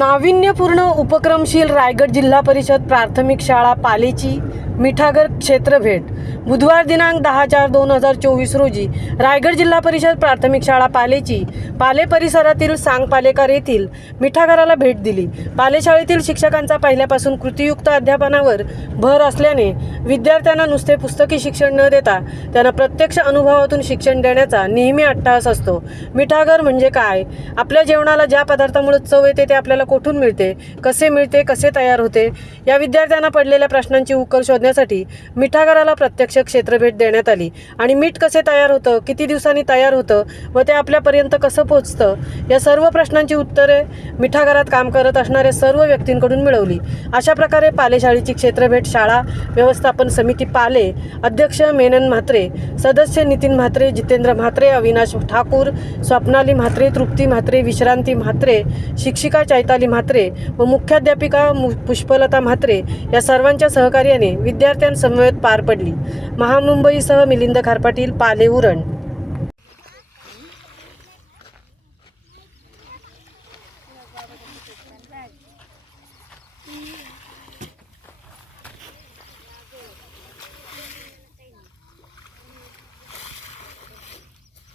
नाविन्यपूर्ण उपक्रमशील रायगड जिल्हा परिषद प्राथमिक शाळा पालेची मिठागर क्षेत्र भेट बुधवार दिनांक 10/4/2024 रोजी रायगड जिल्हा परिषद प्राथमिक शाळा पालेची पाले परिसरातील सांगपालेकर येथील मिठागराला भेट दिली। पाले शाळेतील शिक्षकांचा पहिल्यापासून कृतीयुक्त अध्यापनावर भर असल्याने विद्यार्थ्यांना नुसते पुस्तकी शिक्षण न देता त्यांना प्रत्यक्ष अनुभवातून शिक्षण देण्याचा नेहमी अट्टाहास असतो। मिठागर म्हणजे काय, आपल्या जेवणाला ज्या पदार्थामुळे चव येते ते आपल्याला कुठून मिळते, कसे तयार होते, या विद्यार्थ्यांना पडलेल्या प्रश्नांची उकल शोधण्यासाठी मिठागराला प्रत्यक्ष क्षेत्रभेट देण्यात आली आणि मीठ कसे तयार होतं, किती दिवसांनी तयार होतं व ते आपल्यापर्यंत कसं पोहोचतं, या सर्व प्रश्नांची उत्तरे मिठागरात काम करत असणाऱ्या सर्व व्यक्तींकडून मिळवली। अशा प्रकारे पाले शाळेची क्षेत्रभेट शाळा व्यवस्थापन समिती पाले अध्यक्ष मेनन म्हात्रे, सदस्य नितीन म्हात्रे, जितेंद्र म्हात्रे, अविनाश ठाकूर, स्वप्नाली म्हात्रे, तृप्ती म्हात्रे, विश्रांती म्हात्रे, शिक्षिका चैताली म्हात्रे व मुख्याध्यापिका पुष्पलता म्हात्रे या सर्वांच्या सहकार्याने विद्यार्थ्यांसमवेत पार पडली। महामुंबईसह मिलिंद खारपाटील, पाले उरण।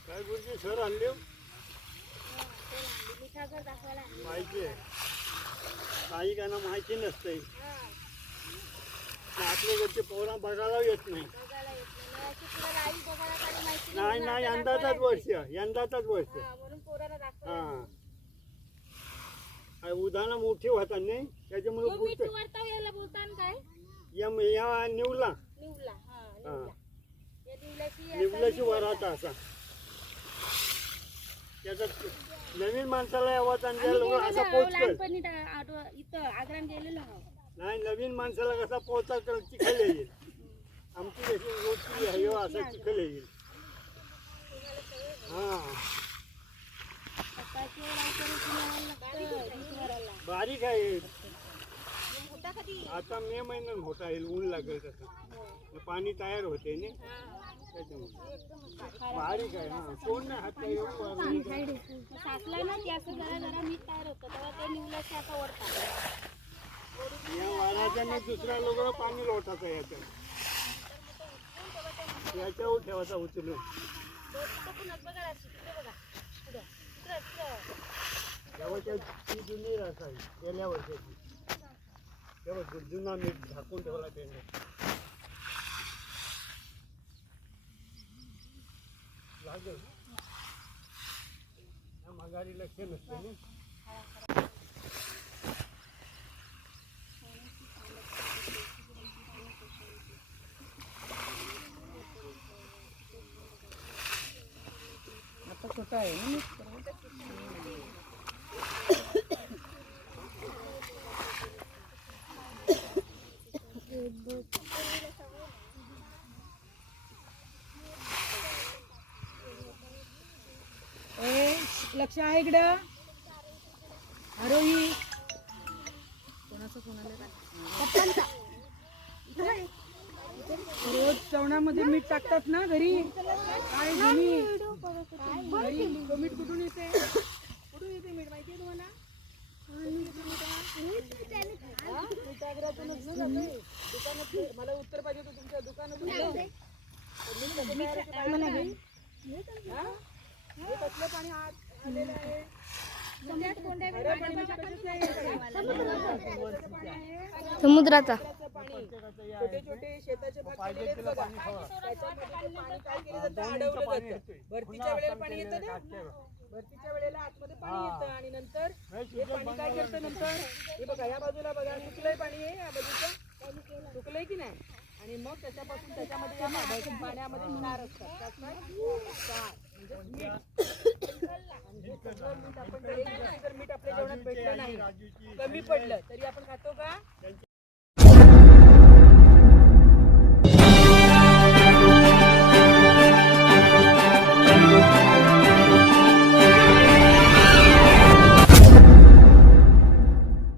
काय गुरुजी सर आणले माहिती आहे, काही त्यांना माहिती नसते, आपल्या घरचे पोरा बघायला येत नाही। नाही यंदाचाच वर्ष हा उदाहरण मोठी होता नाही त्याच्यामुळे निवलाची वराता असा त्याचा नवीन माणसाला यावं लोक असा पोहोचतो नाही, नवीन माणसाला कसा पोहोचा चिखल येईल, आमची कशी रोजची आहे असा चिखल येईल। हा बारीक आहे, आता मे महिन्यात मोठा येईल, ऊन लागेल तसं पाणी तयार होते ना त्याच्यामुळे बारीक आहे। हा कोण नाही हात या वाराच्याने दुसऱ्या लोकांना पाणी लोटायचं याच्यावर ठेवायचा उचलून ती जुनी असावी गेल्या वर्षाची, तेव्हा जुना मीठ झाकून ठेवला त्याने लागेल माघारी लक्ष नसते ना। आता छोटा आहे ना लक्ष आहे इकडं आरोही कोणाचं रोज जेवणामध्ये मीठ टाकतात ना घरी, काय मीठ कुठून येते मीठ माहिती आहे तुम्हाला? मला उत्तर पाहिजे होतं तुमच्या दुकानातून कसलं पाणी आत आलेलं आहे, समुद्राचा छोटे छोटे शेताचे भाग केलेले आहेत बघा, त्याच्यामध्ये पाणी काय केलं जातं, अडवलं जातं। भरतीच्या वेळेला पाणी येतं ना, भरतीच्या वेळेला आतमध्ये पाणी येतं आणि नंतर हे पाणी काय करतं, नंतर हे बघा या बाजूला बघा सुकलंय पाणी आहे, या बाजूचं सुकलंय की नाही, आणि मग त्याच्यापासून त्याच्यामध्ये या पाण्यामध्ये मिनार असतात म्हणजे मीठ आपण मीठ आपल्या जेवणात भेटलं नाही, कमी पडलं तरी आपण खातो का?